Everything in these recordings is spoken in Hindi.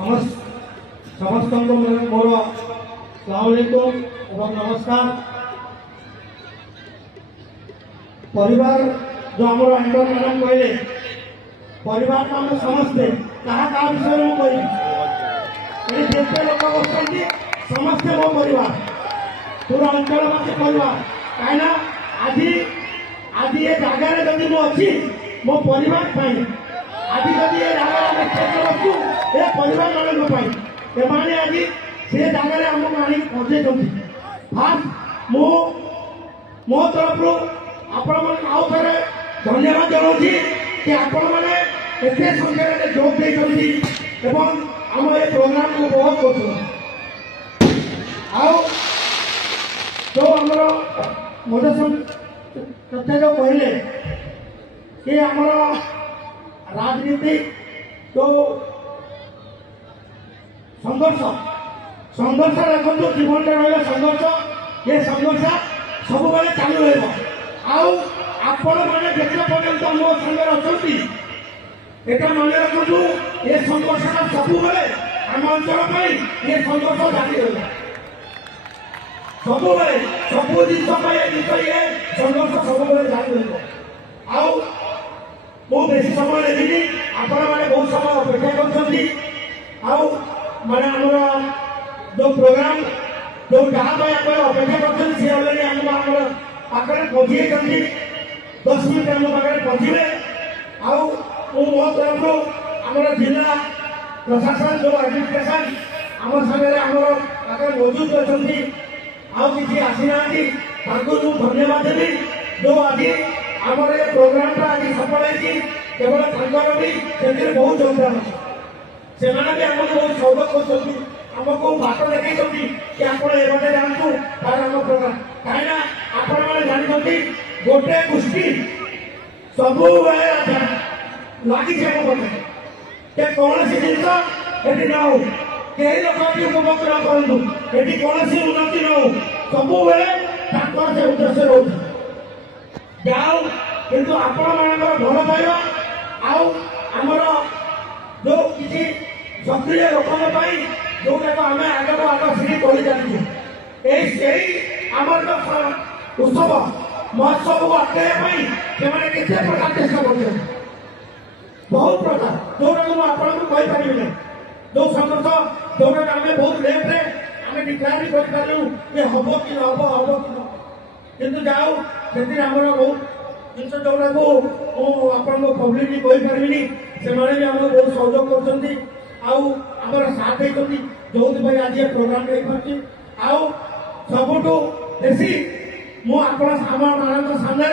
समस्त मोर सलामकुम एवं नमस्कार। परिवार जो आम एंडर मैडम कहले परिवार तो आम समस्ते क्या विषय में कह जिते लोक बसती समस्ते मो परिवार पूरा अंचलवासी परिवार कहीं आज आज ये जगार जदि मुझे मो परिवार आज जदि ये जगह बसु ये परिवार मान एमाने आज से जगह आमको आनी पहुंचे फास्ट मो तरफ आपण आउ थे धन्यवाद जनाऊँगी कि आपण मैंने एत संख्यार जोग देती आम ये प्रोग्राम को बहुत कर जो आमर मधुसूदन प्रत्येक कहले कि आमर राजनीति जो संघर्ष देखो जीवन में रहा संघर्ष ये संघर्ष सब बेले चालू आपण मैंने जिते पर्यंत मो संगे अच्छा यहाँ मन रखु ये संघर्षटा सब बेले आम अंचल ये संघर्ष जारी रहा सब बेले सब जिन ये संघर्ष सब बेले जारी रहा बेसी समय देनी आपण मैंने बहुत समय अपेक्षा कर माने आमर जो प्रोग्राम जो जहाँ अपेक्षा कर पाखे पहुँचे 10 मिनट आम पाखे पहुँचे मो तरफ आमर जिला प्रशासन जो एडमिनिस्ट्रेशन आम सागर आम पाखे मौजूद अच्छा किसी आसी ना धन्यवाद देवी जो आज आमर ये प्रोग्राम आज सफल है केवल भी से बहुत योगदान से भी आमको बहुत सहयोग करमको बाट देखते कि आप बाटे जातु तार आम प्रोग्राम कहीं आपण मैंने जानते गोटे गोष्ठी सब लगी पटे कौन सी जिन न हो कई लोग उपभोक्ता करूँ ये कौन उन्नति न हो सब से उद्देश्य रोज जाओ किंतु आपण मान भल पाइबा आमर जो किसी सक्रिय लोक जोटा आम आग आग सीढ़ी कर चलते आमर उत्सव महोत्सव को अटकाई से प्रकार चेष्टा कर बहुत प्रकार जोटा को आपको कहींपारि ना जो संघर्ष जोटा आम बहुत लेट्रे आम डिक्लेयर भी करूँ ये हम कि हम हम कि जाओ से आम बहुत जिन जोटा को आपको पब्लिक कहींपारि से भी आम बहुत सहयोग कर साथ देते जो आज ये प्रोग्राम सबुठू बेसी सामने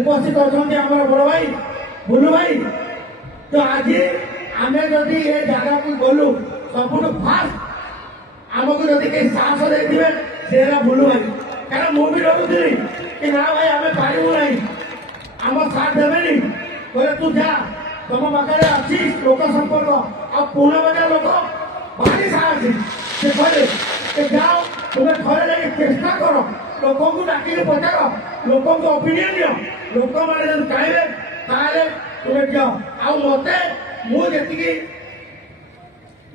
उपस्थित अच्छा आम बड़ भाई बुलू भाई तो आज आम जदि ये जगह को गलु सबुठ फास्ट आमको जदि कहीं साहस देते से बुलू भाई कारण मुझे रखुदी कि ना भाई आम पारू ना आम साथ देवे कहले तू जा तुम पाखे अच्छी लोक संपर्क आ पुणे बजार लोक भारी साहसी से कहले जाओ तुम्हें थे जाए चेष्टा कर लोक को डाक पचार लोक ओपिनियन दियो लोक मैंने चाहिए ताले तुम्हें दियो आते मुझे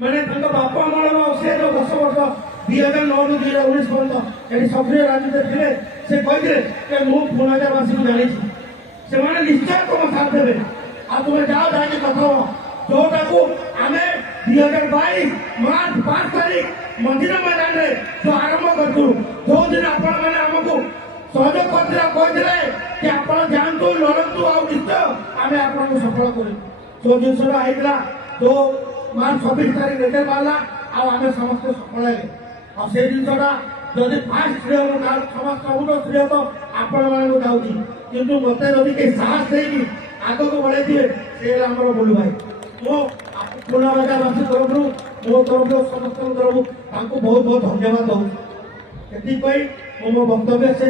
माने बापा अमल से जो 10 वर्ष 2009 रू 2019 पर्यटन ये सक्रिय राजनीति थे से कहते पुणाजावासी को जानी से निश्चय तुम साथ देवे आ तुम्हें जाओ जाके कथा जोटा को आम 2022 मार्च 5 तारीख मंदिर मैदान में जो आरंभ करूँ जो दिन आपको सहयोग करते कि आप जातु लड़तु निश्चय आम आपको सफल कर जो जिनसा जो मार्च 26 तारीख रिजल्ट बाहर आम समस्त सफल है से जिनसा जदि फास्ट श्रेय समस्त सबुठ श्रेय तो आपण मानक जाऊँगी किंतु मत जदि कहीं साहस देगी आग को बढ़े से आम बुलू भाई मो पुणाबासी तरफ मो तरफ समस्त तरफ बहुत बहुत धन्यवाद दूँ से मो वक्तव्य से